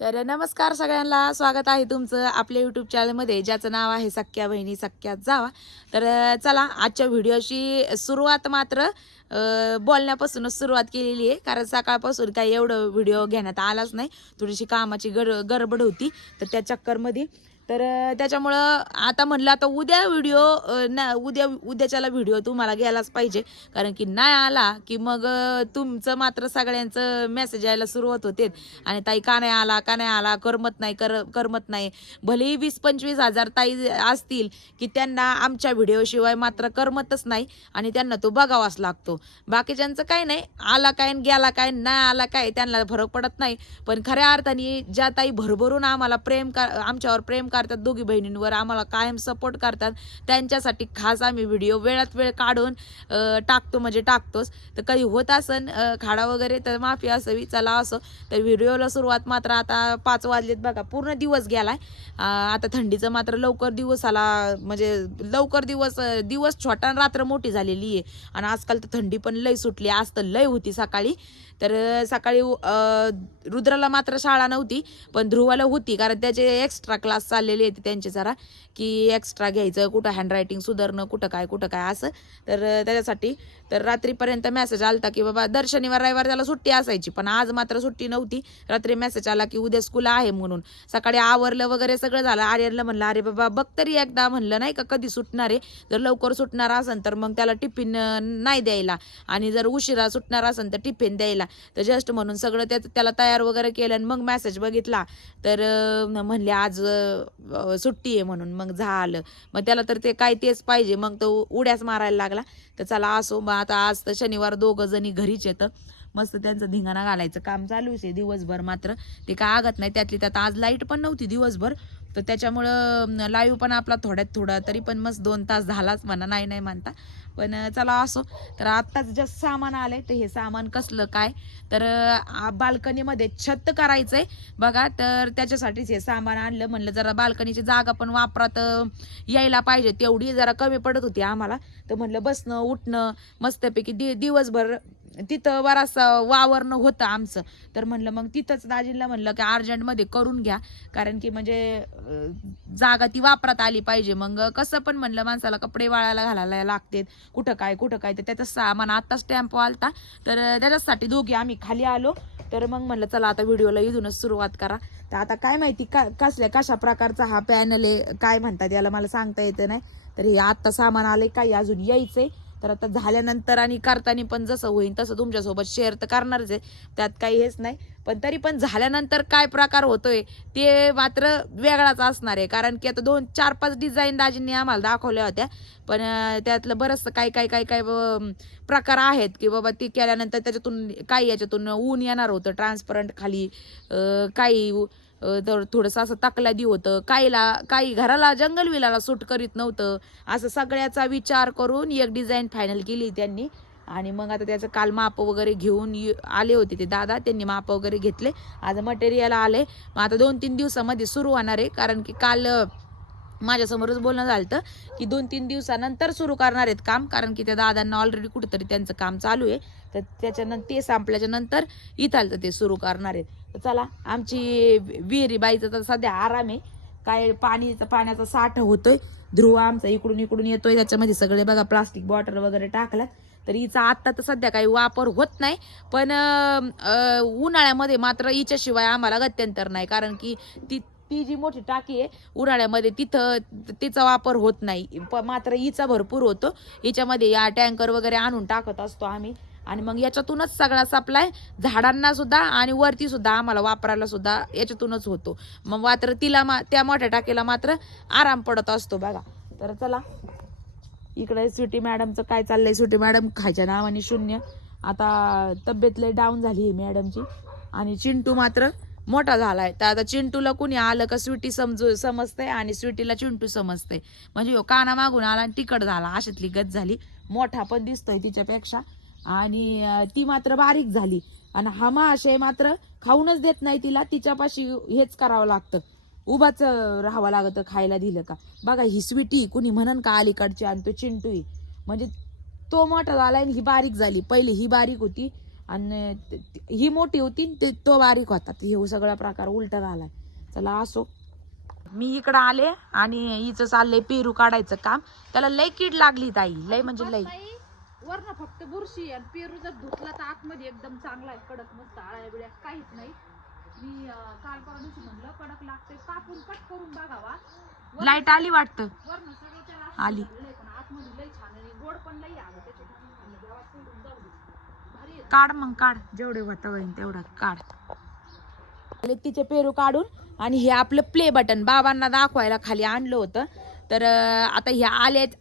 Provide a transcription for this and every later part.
तर नमस्कार सगळ्यांना, स्वागत आहे तुमचं आपल्या यूट्यूब चॅनलमध्ये, ज्याचं नाव आहे सख्या बहिणी सख्यात जावा. तर चला, आजच्या व्हिडिओची सुरुवात मात्र बोलण्यापासूनच सुरुवात केलेली आहे, कारण सकाळपासून काही एवढं व्हिडिओ घेण्यात आलाच नाही. थोडीशी कामाची गडबड होती, तर त्या चक्करमध्ये तर त्याच्यामुळं आता म्हणलं आता उद्या व्हिडिओ ना उद्याच्याला व्हिडिओ तुम्हाला घ्यायलाच पाहिजे, कारण की नाही आला की मग तुमचं मात्र सगळ्यांचं मेसेज यायला सुरुवात होते. आणि ताई का नाही आला, का नाही आला, करमत नाही, करमत नाही. भलेही 20-25 हजार ताई असतील की त्यांना आमच्या व्हिडिओशिवाय मात्र करमतच नाही आणि त्यांना तो बघावाच लागतो. बाकीच्यांचं काय नाही, आला काय गेला काय, नाही आला काय, त्यांना फरक पडत नाही. पण खऱ्या अर्थाने ज्या ताई भरभरून आम्हाला आमच्यावर प्रेम करतात, दोघी बहिणींवर आम्हाला कायम सपोर्ट करतात, त्यांच्यासाठी खास आम्ही व्हिडिओ वेळात वेळ काढून टाकतो, म्हणजे टाकतोच. तर कधी होत असन खाडा वगैरे तर माफी असावी. चला असो, तर व्हिडिओला सुरुवात मात्र आता 5 वाजलेत बघा, पूर्ण दिवस गेलाय. आता थंडीचं मात्र लवकर दिवस आला, म्हणजे लवकर दिवस छोटा आणि रात्र मोठी झालेली आहे. आणि आजकाल तर थंडी पण लय सुटली, आज तर लय होती सकाळी. तर सकाळी रुद्राला मात्र शाळा नव्हती, पण ध्रुवाला होती, कारण त्याचे एक्स्ट्रा क्लास चाललेले आहेत त्यांचे जरा, की एक्स्ट्रा घ्यायचं, कुठं हँडरायटिंग सुधारणं, कुठं काय असं. तर त्याच्यासाठी तर रात्रीपर्यंत मेसेज आलता की बाबा दर शनिवार रविवार त्याला सुट्टी असायची, पण आज मात्र सुट्टी नव्हती. रात्री मेसेज आला की उद्या स्कूल आहे म्हणून. सकाळी आवरलं वगैरे सगळं झालं. आर्यनला म्हणलं, अरे बाबा बघ तरी एकदा, म्हणलं नाही का कधी सुटणार आहे. जर लवकर सुटणार असेल तर मग त्याला टिफिन नाही द्यायला, आणि जर उशिरा सुटणार असेल तर टिफिन द्यायला. तर जस्ट म्हणून सगळं त्याला तयार वगैरे केलं आणि मग मेसेज बघितला, तर म्हणले आज सुट्टी आहे म्हणून. मग झालं, मग त्याला तर ते काय तेच पाहिजे, मग तो उड्याच मारायला लागला. तर चला असो, मग आता आज तर शनिवार दोघं जणी घरीच येतं, मस्त त्यांचं धिंगाणा घालायचं काम चालूच आहे दिवसभर. मात्र ते काय आगत नाही, त्यातली त्यात आज लाईट पण नव्हती दिवसभर, तर त्याच्यामुळं लाईव्ह पण आपला थोड्यात थोडा तरी पण मस्त 2 तास झालाच म्हणा, नाही म्हणता. पण चला असो. तर आत्ताच जस्ट सामान आलंय, तर हे सामान कसलं काय, तर बाल्कनीमध्ये छत करायचंय बघा. तर त्याच्यासाठीच हे सामान आणलं. म्हणलं जरा बाल्कनीची जागा पण वापरात यायला पाहिजे, तेवढी जरा कमी पडत होती आम्हाला. तर म्हणलं बसणं उठणं मस्तपैकी दिवसभर तिथं बराचसा वावरणं होतं आमचं. तर म्हणलं मग तिथंच दाजींना म्हणलं की अर्जंटमध्ये करून घ्या, कारण की म्हणजे जागा ती वापरात आली पाहिजे. मग कसं पण म्हणलं माणसाला कपडे वाळायला घालायला लागतात, कुठं काय तर त्याचं सामान आत्ताच टेम्पो आलता, तर त्याच्यासाठी दोघी आम्ही खाली आलो. तर मग म्हणलं चला आता व्हिडिओला इथूनच सुरुवात करा. तर आता काय माहिती कशा प्रकारचा हा पॅनल आहे, काय म्हणतात याला, मला सांगता येतं नाही. तर हे आत्ता सामान आलंय, काही अजून यायचंय. तर आता झाल्यानंतर आणि करताना पण जसं होईल तसं तुमच्यासोबत शेअर तर करणारच आहे, त्यात काही हेच नाही. पण तरी पण झाल्यानंतर काय प्रकार होतोय ते मात्र वेगळाच असणार आहे, कारण की आता 2-4-5 डिझाईन दाजींनी आम्हाला दाखवल्या होत्या. पण त्यातलं बरंचसं काय प्रकार आहेत की बाबा ती केल्यानंतर त्याच्यातून काही याच्यातून ऊन येणार होतं ट्रान्सपरंट खाली, काही तर थोडंसं असं तकलादी होतं, काही घराला जंगल विलाला सूट करीत नव्हतं. असं सगळ्याचा विचार करून एक डिझाईन फायनल केली त्यांनी. आणि मग आता त्याचं काल माप वगैरे घेऊन आले होते ते दादा, त्यांनी माप वगैरे घेतले. आज मटेरियल आले, मग आता 2-3 दिवसामध्ये सुरू होणार आहे, कारण की काल माझ्यासमोरच बोलणं झालं की 2-3 दिवसानंतर सुरू करणार आहेत काम, कारण की त्या दादांना ऑलरेडी कुठेतरी त्यांचं काम चालू आहे. तर त्याच्यानंतर ते संपल्याच्या नंतर इथालचं ते सुरू करणार आहेत. तर चला, आमची विहिरी बाईचा तर सध्या आराम आहे, काय पाण्याचा साठा होतोय. ध्रुव आमचा इकडून येतोय, त्याच्यामध्ये सगळे बघा प्लास्टिक बॉटल वगैरे टाकल्यात. तर हिचा आत्ता तर सध्या काही वापर होत नाही, पण उन्हाळ्यामध्ये मात्र हिच्याशिवाय आम्हाला गत्यंतर नाही, कारण की ती जी मोठी टाकी आहे उन्हाळ्यामध्ये तिथं तिचा वापर होत नाही, मात्र हिचा भरपूर होतो. हिच्यामध्ये या टँकर वगैरे आणून टाकत असतो आम्ही, आणि मग याच्यातूनच सगळा सप्लाय झाडांना सुद्धा आणि वरती सुद्धा आम्हाला वापरायला सुद्धा याच्यातूनच होतो. मग मात्र त्या मोठ्या टाकीला मात्र आराम पडत असतो बघा. तर चला, इकडे स्वीटी मॅडमचं काय चाललंय. स्वीटी मॅडम खायच्या नावाने शून्य, आता तब्येत लय डाऊन झाली आहे मॅडमची. आणि चिंटू मात्र मोठा झालाय, तर आता चिंटूला कुणी आलं का स्वीटी समजते, आणि स्वीटीला चिंटू समजते. म्हणजे काना मागून आला आणि तिकड झाला, अशातली गत झाली. मोठा पण दिसतोय तिच्यापेक्षा, आणि ती मात्र बारीक झाली. आणि हा महाशय मात्र खाऊनच देत नाही तिला, तिच्यापाशी हेच करावं लागतं, उभाच राहावं लागतं खायला दिलं का. बघा ही स्वीटी कुणी म्हणन का अलीकडची, आणि तो चिंटू म्हणजे तो मोठा झालाय आणि ही बारीक झाली. पहिले ही बारीक होती आणि ही मोठी होती तो बारीक होता. हे सगळा प्रकार उलटा झालाय. चला असो. मी इकडं आले आणि हिचं चाललंय पेरू काढायचं काम. त्याला लय कीड लागली ताई, लय म्हणजे लय. वरनं फक्त बुरशी आणि पेरू जर धुतला तर आतमध्ये एकदम चांगला आहे, कडक मस्त आळ्या बिळ्या काहीच नाही. मी काल परवा दिवशी म्हणलं कडक लागते, कापून कट करून बघावा. लाईट आली वाटतं. वरनं सगळं त्याला आली. पण आतमध्ये लय छान आणि गोड पण लय आलं त्याच्यात. काढ मग काढ, जेवढे होता होईन तेवढं काढ. तिचे पेरू काढून आणि हे आपलं प्ले बटन बाबांना दाखवायला खाली आणलं होतं. तर आता ह्या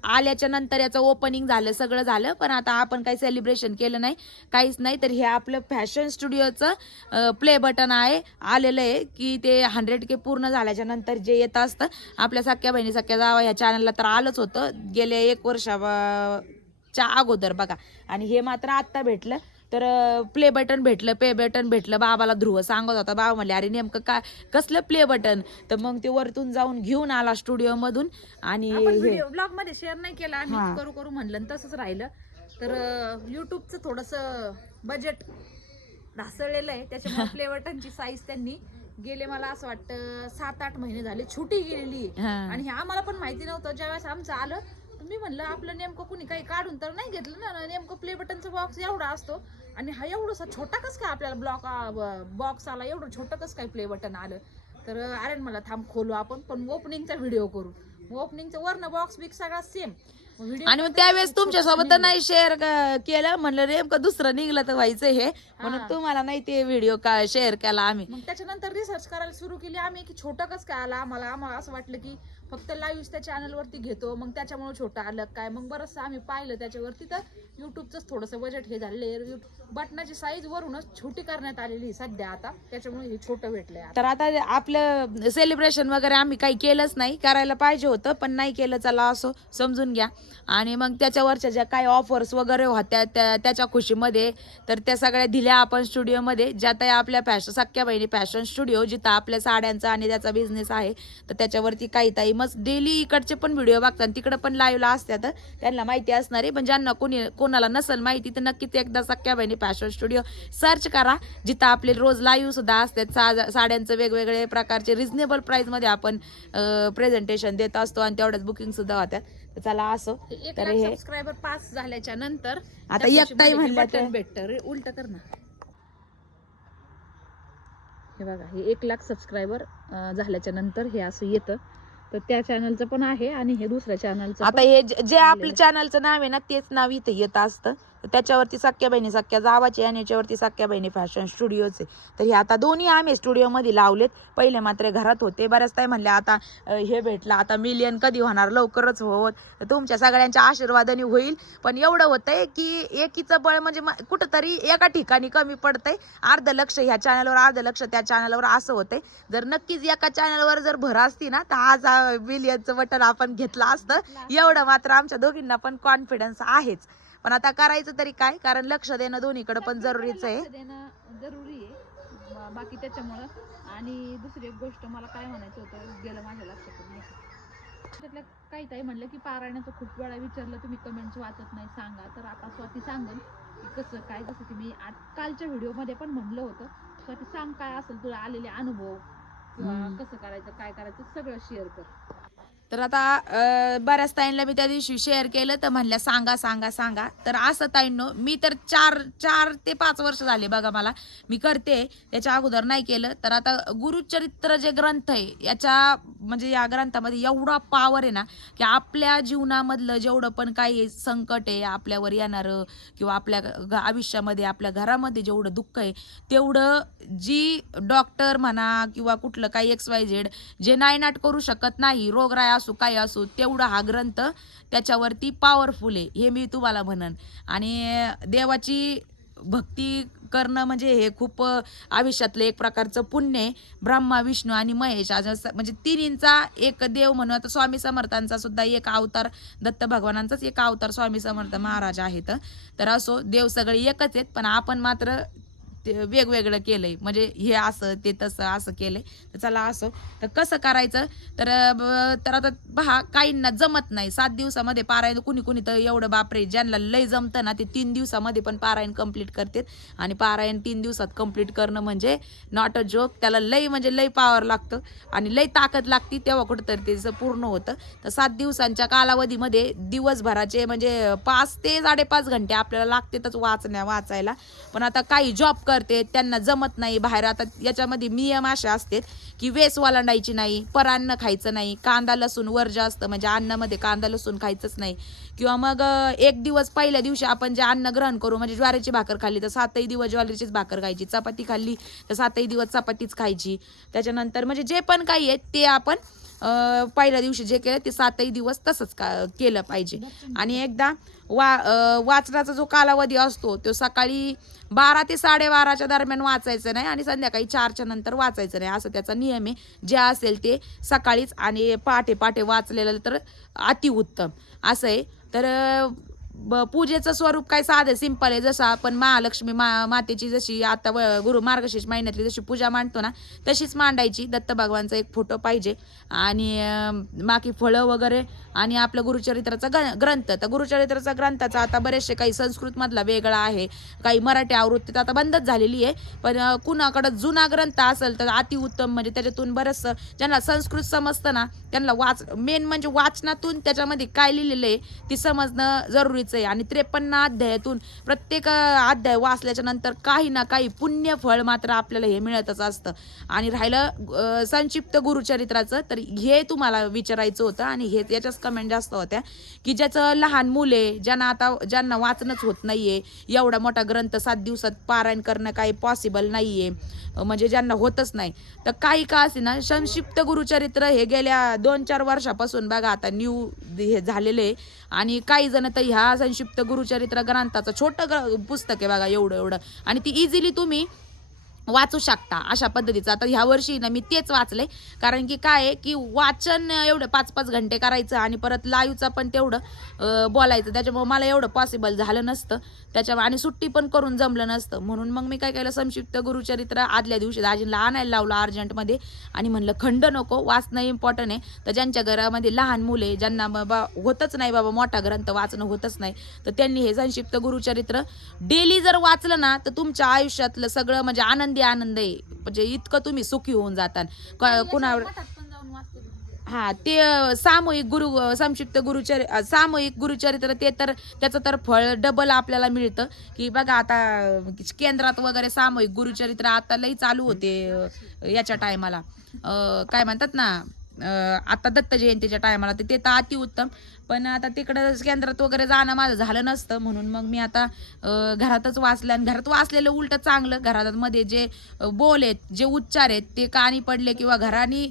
आल्याच्या नंतर याचं ओपनिंग झालं, सगळं झालं. पण आता आपण काही सेलिब्रेशन केलं नाही, काहीच नाही. तर हे आपलं फॅशन स्टुडिओचं प्ले बटन आहे, आलेलं आहे की ते 100K पूर्ण झाल्याच्या नंतर जे येत असतं. आपल्या सख्या बहिणी सख्या जावा ह्या चॅनलला तर आलंच होतं गेल्या 1 वर्षाच्या अगोदर बघा. आणि हे मात्र आत्ता भेटलं. तर प्ले बटन भेटलं. बाबाला ध्रुव सांगत होता. बाबा म्हणले अरे नेमकं काय कसलं प्ले बटन. तर मग ते वरतून जाऊन घेऊन आला स्टुडिओ मधून. आणि व्हिडिओ ब्लॉग मध्ये शेअर नाही केला आम्ही, करू म्हणलं तसंच राहिलं. तर युट्यूबचं थोडस बजेट ढासळलेलं आहे, त्याच्यामुळे प्ले बटनची साईज त्यांनी गेले मला असं वाटतं 7-8 महिने झाले छोटी गेलेली आहे. आणि हे आम्हाला पण माहिती नव्हतं. ज्यावेळेस आमचं आलं मी म्हणलं आपलं नेमकं कुणी काही काढून तर नाही घेतलं ना, नेमकं प्ले बटनचा बॉक्स एवढा असतो आणि हा एवढंसा छोटा कस काय आपल्याला बॉक्स आला, एवढं छोटं कस काय प्ले बटन आलं. तर अरे मला थांब खोलू आपण, पण ओपनिंगचा व्हिडिओ करू. ओपनिंगचं वरनं बॉक्स बिक्स सगळा सेम. आणि मग त्यावेळेस तुमच्यासोबत नाही शेअर केलं, म्हणलं नेमकं दुसरं निघलं तर व्हायचं हे, म्हणून तुम्हाला नाही ते व्हिडिओ शेअर केला आम्ही. मग त्याच्यानंतर रिसर्च करायला सुरू केली आम्ही की छोटं कसं काय आला. आम्हाला असं वाटलं की फक्त लाईव्ह त्या चॅनलवरती घेतो, मग त्याच्यामुळे छोटं आलं काय. मग बरंचसं आम्ही पाहिलं त्याच्यावरती, तर युट्यूबच थोडंसं बजेट हे झाले. बटनाची साईज वरूनच छोटी करण्यात आलेली सध्या आता, त्याच्यामुळे हे छोटं भेटलंय. तर आता आपलं सेलिब्रेशन वगैरे आम्ही काही केलंच नाही, करायला पाहिजे होतं पण नाही केलं. चला असो, समजून घ्या. आणि मग त्याच्यावरच्या ज्या काही ऑफर्स वगैरे होत्या त्याच्या खुशीमध्ये तर त्या सगळ्या दिल्या आपण स्टुडिओमध्ये. ज्यात आपल्या सख्या बहिणी फॅशन स्टुडिओ, जिथं आपल्या साड्यांचा आणि त्याचा बिझनेस आहे. तर त्याच्यावरती काही ताई मस्त डेली इकडचे पण व्हिडिओ बघतात, तिकडे पण लाईव्हला असतात, त्यांना माहिती असणार आहे. पण ज्यांना कोणाला नसेल माहिती तर नक्की ते एकदा सख्या बहिणी फॅशन स्टुडिओ सर्च करा, जिथं आपले रोज लाईव्ह सुद्धा असतात. साड्यांचं वेगवेगळे प्रकारचे रिझनेबल प्राइस मध्ये आपण प्रेझेंटेशन देत असतो आणि तेवढ्याच बुकिंग सुद्धा होतात. चला असो. तर हे सबस्क्रायबर 5 झाल्याच्या नंतर आता एक ताई म्हणलं भेटतं उलट कर ना. हे बघा, हे 1 लाख सबस्क्रायबर झाल्याच्या नंतर हे असं येतं. तर त्या चॅनलचं पण आहे आणि हे दुसऱ्या चॅनलचं. आता हे जे आपल्या चॅनलचं नाव आहे ना तेच नाव इथं येत असतं. त्याच्यावरती सख्या बहिणी सख्या जावाचे आणि याच्यावरती सख्या बहिणी फॅशन स्टुडिओचे. तर हे आता दोन्ही आम्ही स्टुडिओमध्ये लावलेत. पहिले मात्र घरात होते. बऱ्याच ताई म्हणल्या आता हे भेटलं, आता मिलियन कधी होणार, लवकरच होत. तुमच्या सगळ्यांच्या आशीर्वादाने होईल. पण एवढं होतंय की एकीचं बळ म्हणजे कुठंतरी एका ठिकाणी कमी पडतंय. अर्ध लक्ष ह्या चॅनलवर, अर्ध लक्ष त्या चॅनलवर असं होतंय. जर नक्कीच एका चॅनलवर जर भर असती ना तर आज मिलियनचं बटन आपण घेतलं असतं. एवढं मात्र आमच्या दोघींना पण कॉन्फिडन्स आहेच. पण आता करायचं तरी काय, कारण लक्ष देणं दोन्हीकडे पण जरुरीच आहे. जरुरी आहे बाकी त्याच्यामुळं. आणि दुसरी एक गोष्ट मला काय म्हणायचं होतं, गेलं माझ्या लक्षातून. त्यातल्या काही ताई म्हणलं की पारायणाचं खूप वेळा विचारलं, तुम्ही कमेंट्स वाचत नाही, सांगा. तर आता स्वाती सांगेल की कसं काय. जसं की मी कालच्या व्हिडिओमध्ये पण म्हणलं होतं, स्वाती सांग काय असेल तुला आलेले अनुभव किंवा कसं करायचं काय करायचं सगळं शेअर कर. तर आता बऱ्याच ताईंना मी त्या दिवशी शेअर केलं तर म्हणल्या सांगा सांगा सांगा. तर असं ताईंनो, मी तर 4 ते 5 वर्ष झाले बघा मला, मी करते. त्याच्या अगोदर नाही केलं. तर आता गुरुचरित्र जे ग्रंथ आहे याच्या म्हणजे या ग्रंथामध्ये एवढा पॉवर आहे ना की आपल्या जीवनामधलं जेवढं पण काही संकट आहे आपल्यावर येणारं किंवा आपल्या आयुष्यामध्ये आपल्या घरामध्ये जेवढं दुःख आहे तेवढं जी डॉक्टर म्हणा किंवा कुठलं काही XYZ जे नायनाट करू शकत नाही, रोगराई असो काही असो, तेवढा हा ग्रंथ त्याच्यावरती पॉवरफुल आहे हे मी तुम्हाला म्हणन. आणि देवाची भक्ती करणं म्हणजे हे खूप आयुष्यातलं एक प्रकारचं पुण्य आहे. ब्रह्मा विष्णू आणि महेश म्हणजे तिन्हींचा एक देव म्हणून. आता स्वामी समर्थांचा सुद्धा एक अवतार, दत्त भगवानांचाच एक अवतार स्वामी समर्थ महाराज आहेत. तर असो, देव सगळे एकच आहेत, पण आपण मात्र वेगवेगळं केलंय, म्हणजे हे असं ते तसं असं केलंय. तर चला असो, तर कसं करायचं तर तर आता पहा, काहींना जमत नाही 7 दिवसामध्ये पारायण. कुणी कुणी तर एवढं बापरे, ज्यांना लय जमतं ना ते 3 दिवसामध्ये पण पारायण कंप्लीट करतात. आणि पारायण 3 दिवसात कंप्लीट करणं म्हणजे नॉट अ जोक. त्याला लय म्हणजे लय पॉवर लागतं आणि लय ताकद लागती, तेव्हा कुठंतरी त्याचं पूर्ण होतं. तर 7 दिवसांच्या कालावधीमध्ये दिवसभराचे म्हणजे 5 ते 5.5 घंटे आपल्याला लागतातच वाचायला. पण आता काही जॉब करते, त्यांना जमत नाही बाहेर. आता याच्यामध्ये नियम असे असतात की वेस वलांडायची नाही, परान्न खायचं नाही, कांदा लसूण वर्ज्य असतं, म्हणजे अन्नामध्ये कांदा लसूण खायचंच नाही. किंवा मग एक दिवस पहिल्या दिवशी आपण जे अन्न ग्रहण करू, म्हणजे ज्वारीची भाकर खाल्ली तर 7ही दिवस ज्वारीचीच भाकर खायची, चपाती खाल्ली तर 7ही दिवस चपातीच खायची. त्याच्यानंतर म्हणजे जे पण काही आहे ते आपण पहिल्या दिवशी जे केलं ते 7ही दिवस तसंच केलं पाहिजे. आणि एकदा वाचनाचा जो कालावधी असतो तो सकाळी 12 ते 12:30च्या दरम्यान वाचायचं नाही आणि संध्याकाळी 4च्या नंतर वाचायचं नाही, असं त्याचा नियम आहे. जे असेल ते सकाळीच आणि पहाटे वाचलेलं तर अतिउत्तम असं आहे. तर पूजेचं स्वरूप काय साधं सिंपल आहे. जसं आपण महालक्ष्मी मातेची जशी आता गुरु मार्गशीर्ष महिन्यातली जशी पूजा मांडतो ना तशीच मांडायची. दत्त भगवानचा एक फोटो पाहिजे आणि बाकी फळं वगैरे आणि आपलं गुरुचरित्राचा ग्रंथ. तर गुरुचरित्राचा ग्रंथाचा आता बरेचसे काही संस्कृतमधला वेगळा आहे, काही मराठी आवृत्तीत आता बंदच झालेली आहे. पण कुणाकडं जुना ग्रंथ असेल तर अतिउत्तम, म्हणजे त्याच्यातून बरंचसं ज्यांना संस्कृत समजतं ना त्यांना मेन म्हणजे वाचनातून त्याच्यामध्ये काय लिहिलेलं आहे ती समजणं जरुरीचं आहे. आणि 53 अध्यायातून प्रत्येक अध्याय वाचल्याच्या नंतर काही ना काही पुण्य फळ मात्र आपल्याला हे मिळतच असतं. आणि राहिलं संक्षिप्त गुरुचरित्राचं, तर हे तुम्हाला विचारायचं होतं आणि हे याच्याच कमेंट जास्त होत्या की ज्याचं लहान मुले ज्यांना वाचनच होत नाहीये, एवढा मोठा ग्रंथ 7 दिवसात पारायण करणं काही पॉसिबल नाहीये, म्हणजे ज्यांना होतच नाही, तर काही का असे ना संक्षिप्त गुरुचरित्र हे गेल्या 2-4 वर्षापासून बघा आता न्यू हे झालेले. आणि काही जण तर ह्या संक्षिप्त गुरुचरित्र ग्रंथाचं छोटं पुस्तक आहे बघा एवढं आणि ती इझिली तुम्ही वाचू शकता अशा पद्धतीचं. आता ह्या वर्षी ना मी तेच वाचले, कारण की काय आहे की वाचन एवढं 5-5 घंटे करायचं आणि परत लाईव्हचा पण तेवढं बोलायचं, त्याच्यामुळे मला एवढं पॉसिबल झालं नसतं आणि सुट्टी पण करून जमलं नसतं. म्हणून मग मी काय केलं, संक्षिप्त गुरुचरित्र आदल्या दिवशी दाजींना आणायला लावलं अर्जंटमध्ये आणि म्हणलं खंड नको, वाचणं इम्पॉर्टंट आहे. तर ज्यांच्या घरामध्ये लहान मुले, ज्यांना बाबा होतच नाही बाबा मोठा ग्रंथ वाचणं होतच नाही, तर त्यांनी हे संक्षिप्त गुरुचरित्र डेली जर वाचलं ना तर तुमच्या आयुष्यातलं सगळं म्हणजे आनंद आहे, म्हणजे इतकं तुम्ही सुखी होऊन जातात. कुणावर हा ते संक्षिप्त सामूहिक गुरुचरित्र ते तर त्याचं तर फळ डबल आपल्याला मिळतं. की बघा आता केंद्रात वगैरे सामूहिक गुरुचरित्र आता लई चालू होते याच्या टायमाला, काय म्हणतात ना आता दत्त जयंतीच्या टायमाला, ते तर अतिउत्तम. पण आता तिकडं केंद्रात वगैरे जाणं माझं झालं नसतं, म्हणून मग मी आता घरातच वाचलं. आणि घरात वाचलेलं उलट चांगलं. घरामध्ये जे बोल आहेत, जे उच्चार आहेत ते कानी पडले किंवा घरानी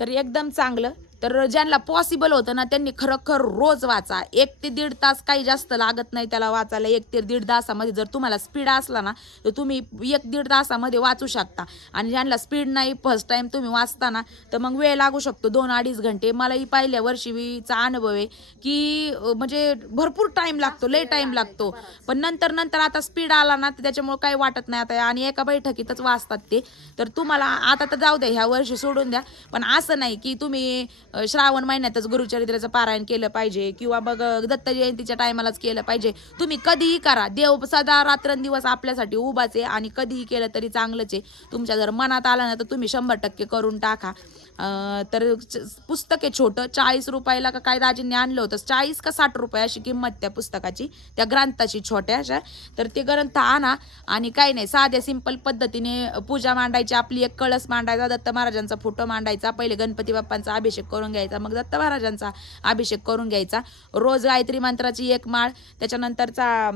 तर एकदम चांगलं. तर ज्यांना पॉसिबल होतं ना त्यांनी खरोखर रोज वाचा. 1 ते 1.5 तास काही जास्त लागत नाही त्याला वाचायला. 1 ते 1.5 तासामध्ये जर तुम्हाला स्पीड असला ना तर तुम्ही 1-1.5 तासामध्ये वाचू शकता. आणि ज्यांना स्पीड नाही, फर्स्ट टाइम तुम्ही वाचताना, तर मग वेळ लागू शकतो 2-2.5 घंटे. मलाही पहिल्या वर्षीचा अनुभव आहे की म्हणजे भरपूर टाइम लागतो, लय टाइम लागतो. पण नंतर आता स्पीड आला ना तर त्याच्यामुळे काही वाटत नाही आता, आणि एका बैठकीतच वाचतात ते. तर तुम्हाला आता तर जाऊ द्या, ह्या वर्षी सोडून द्या. पण असं नाही की तुम्ही श्रावण महिन्यातच गुरुचरित्राचं पारायण केलं पाहिजे किंवा मग दत्त जयंतीच्या टायमालाच केलं पाहिजे. तुम्ही कधीही करा, देव सदा रात्रंदिवस आपल्यासाठी उभाच आहे आणि कधीही केलं तरी चांगलंच आहे. तुमच्या जर मनात आलं ना तर तुम्ही 100% करून टाका. तर पुस्तक आहे छोटं, 40 रुपयाला का काय दाजींनी आणलं होतं, 40 का 60 रुपये अशी किंमत त्या पुस्तकाची, त्या ग्रंथाची छोट्याशा. तर ते ग्रंथ आणा आणि काही नाही, साध्या सिंपल पद्धतीने पूजा मांडायची आपली. एक कळस मांडायचा, दत्त महाराजांचा फोटो मांडायचा, पहिले गणपती बाप्पांचा अभिषेक करून घ्यायचा, मग दत्त महाराजांचा अभिषेक करून घ्यायचा. रोज गायत्री मंत्राची 1 माळ, त्याच्यानंतरचा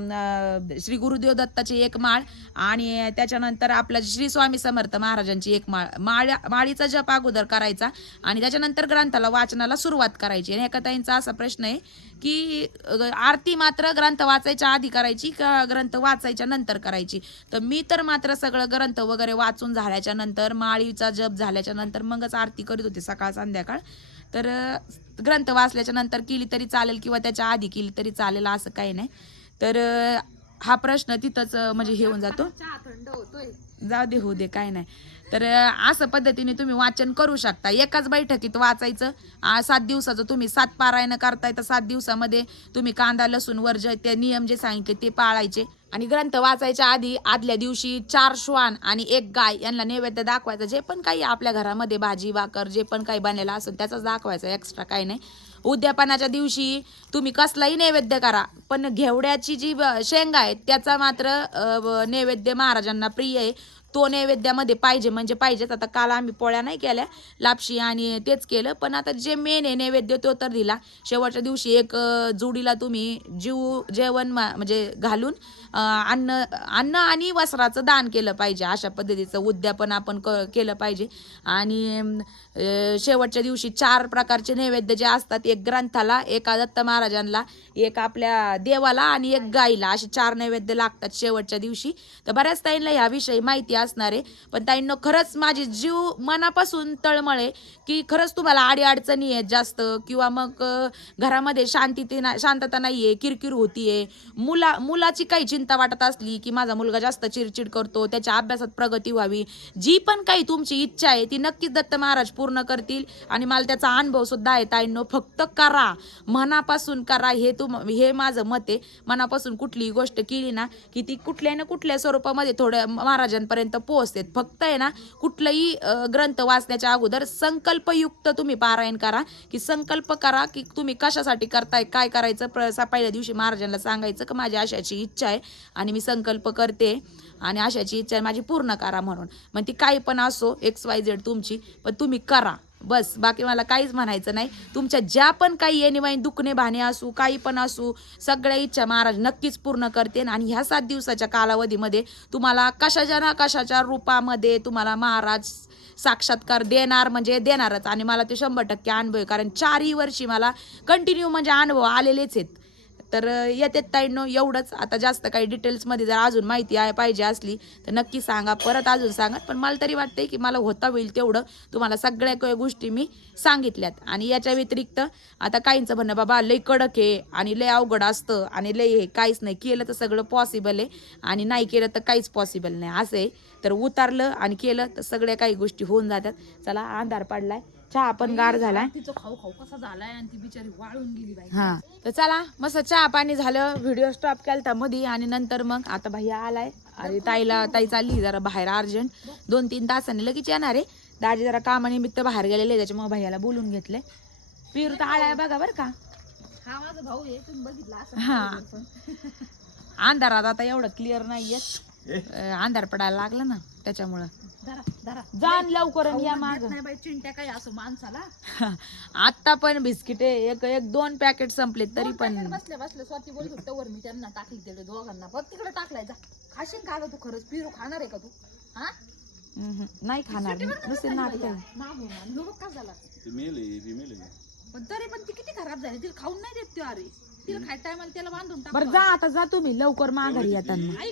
श्री गुरुदेव दत्ताची 1 माळ आणि त्याच्यानंतर आपला श्री स्वामी समर्थ महाराजांची 1 माळ. माळीचा जप अगोदर करायचा आणि त्याच्यानंतर ग्रंथाला वाचनाला सुरुवात करायची. आणि एका ताईंचा असा प्रश्न आहे की आरती मात्र ग्रंथ वाचायच्या आधी करायची का ग्रंथ वाचायच्या नंतर करायची. तर मी तर मात्र सगळं ग्रंथ वगैरे वाचून झाल्याच्या नंतर, माळीचा जप झाल्याच्या नंतर मगच आरती करीत होते सकाळ संध्याकाळ. तर ग्रंथ वाचल्याच्या नंतर केली तरी चालेल किंवा त्याच्या आधी केली तरी चालेल, असं काही नाही. तर हा प्रश्न तिथंच म्हणजे हे होऊन जातो. चहा थंड होतोय. जाऊ दे होऊ दे काय नाही. तर असं पद्धतीने तुम्ही वाचन करू शकता. एकाच बैठकीत वाचायचं. 7 दिवसाचं तुम्ही 7 पारायण करताय तर 7 दिवसामध्ये तुम्ही कांदा लसूण वर्ज ते नियम जे सांगितले ते पाळायचे. आणि ग्रंथ वाचायच्या आधी आदल्या दिवशी 4 श्वान आणि 1 गाय यांना नैवेद्य दाखवायचं. जे पण काही आपल्या घरामध्ये भाजी भाकर जे पण काही बनलेलं असेल त्याचाच दाखवायचं, एक्स्ट्रा काही नाही. उद्यापनाच्या दिवशी तुम्ही कसलाही नैवेद्य करा, पण घेवड्याची जी शेंगा आहे त्याचा मात्र नैवेद्य महाराजांना प्रिय आहे. तो नैवेद्यामध्ये पाहिजे म्हणजे पाहिजेच. आता काल आम्ही पोळ्या नाही केल्या, लापशी आणि तेच केलं, पण आता जे मेन आहे नैवेद्य तो तर दिला. शेवटच्या दिवशी एक जोडीला तुम्ही जेवण म्हणजे घालून अन्न आणि वस्त्राचं दान केलं पाहिजे. अशा पद्धतीचं उद्यापन आपण केलं पाहिजे. आणि शेवटच्या दिवशी 4 प्रकारचे नैवेद्य जे असतात, एक ग्रंथाला, एक दत्त महाराजांना, एक आपल्या देवाला आणि एक गाईला, असे 4 नैवेद्य लागतात शेवटच्या दिवशी. तर बऱ्याच ताईंना ह्याविषयी माहिती असणार आहे, पण ताईंनो खरंच माझी जीव मनापासून तळमळे की खरंच तुम्हाला अडीअडचणी आहेत जास्त, किंवा मग घरामध्ये शांतता नाहीये, किरकिर होतीये, मुलाची काही चिंता वाटत असली की माझा मुलगा जास्त चिडचिड करतो, त्याच्या अभ्यासात प्रगती व्हावी, जी पण काही तुमची इच्छा आहे ती नक्कीच दत्त महाराज पूर्ण करतील. आणि मला त्याचा अनुभव सुद्धा आहे ताईंनो. फक्त करा, मनापासून करा. हे माझं मत आहे. मनापासून कुठलीही गोष्ट केली ना की ती कुठल्या ना कुठल्या स्वरूपामध्ये थोड्या महाराजांपर्यंत पोहोचते. फक्त आहे ना कुठलंही ग्रंथ वाचण्याच्या अगोदर संकल्पयुक्त तुम्ही पारायण करा, की संकल्प करा की तुम्ही कशासाठी करताय, काय करायचं. पहिल्या दिवशी महाराजांना सांगायचं की माझी अशाची इच्छा आहे आणि मी संकल्प करते आणि अशाची इच्छा आहे माझी पूर्ण करा म्हणून. मग ती काही पण असो, XYZ तुमची, पण तुम्ही करा बस. बाकी मला काहीच म्हणायचं नाही. तुमच्या ज्या पण काही येणीवाईन दुखणे भाणे असू, काही पण असू, सगळ्या इच्छा महाराज नक्कीच पूर्ण करते. आणि ह्या 7 दिवसाच्या कालावधीमध्ये तुम्हाला कशाच्या ना कशाच्या रूपामध्ये तुम्हाला महाराज साक्षात्कार देणार म्हणजे देणारच. आणि मला ते 100% अनुभव आहे, कारण 4ही वर्षी मला कंटिन्यू म्हणजे अनुभव आलेलेच आहेत. तर येते ताईंनो एवढंच. आता जास्त काही डिटेल्समध्ये जर अजून माहिती पाहिजे असली तर नक्की सांगा, परत अजून सांगा. पण मला तरी वाटतंय की मला होता होईल तेवढं तुम्हाला सगळ्या गोष्टी मी सांगितल्यात. आणि याच्या व्यतिरिक्त आता काहींचं म्हणणं बाबा लय कडक आहे आणि लय अवघड असतं आणि लय हे काहीच नाही, केलं तर सगळं पॉसिबल आहे आणि नाही केलं तर काहीच पॉसिबल नाही असं आहे. तर उतारलं आणि केलं तर सगळ्या काही गोष्टी होऊन जातात. चला, अंधार पडलाय, चहा पण गार झालाय. तिचं खाऊ खाऊ कसा झालाय आणि ती बिचारी वाळून गेली बाई. हा, तर चला मस्त चहा पाणी झालं, व्हिडिओ स्टॉप केलता मध्ये. आणि नंतर मग आता भैया आलाय आणि ताई चालली जरा बाहेर अर्जंट, 2-3 तासांनी लगेच येणार आहे. दाजी जरा कामानिमित्त बाहेर गेलेले, त्याच्यामुळे भैयाला बोलून घेतले. पिरू तर आलाय बघा बरं का. हा माझा भाऊ आहे, तुम्ही बघितला असं. हा, अंधारात आता एवढं क्लिअर नाहीये, अंधार पडायला लागला ना त्याच्यामुळं. जाण लवकर या माग. नाही बाई, चिंट्या काय असं माणसाला. आता पण बिस्किट एक 2 पॅकेट संपले तरी पण बसल्या बसल्या स्वाती बोलत होत वर मी त्यांना टाकली, तेवढे दोघांना बघ तिकडे टाकलाय. जा खाशील का ग तू? खरंच पिरू खाणार आहे का तू? हा, नाही खाणार, नुसते नाटक. का झाला पण तरी पण ती किती खराब झाली, तिला खाऊन नाही देत. अरे तिला खाय टायमाला त्याला बांधून टाक. बरं जा आता, जा तुम्ही लवकर माघारी येताना.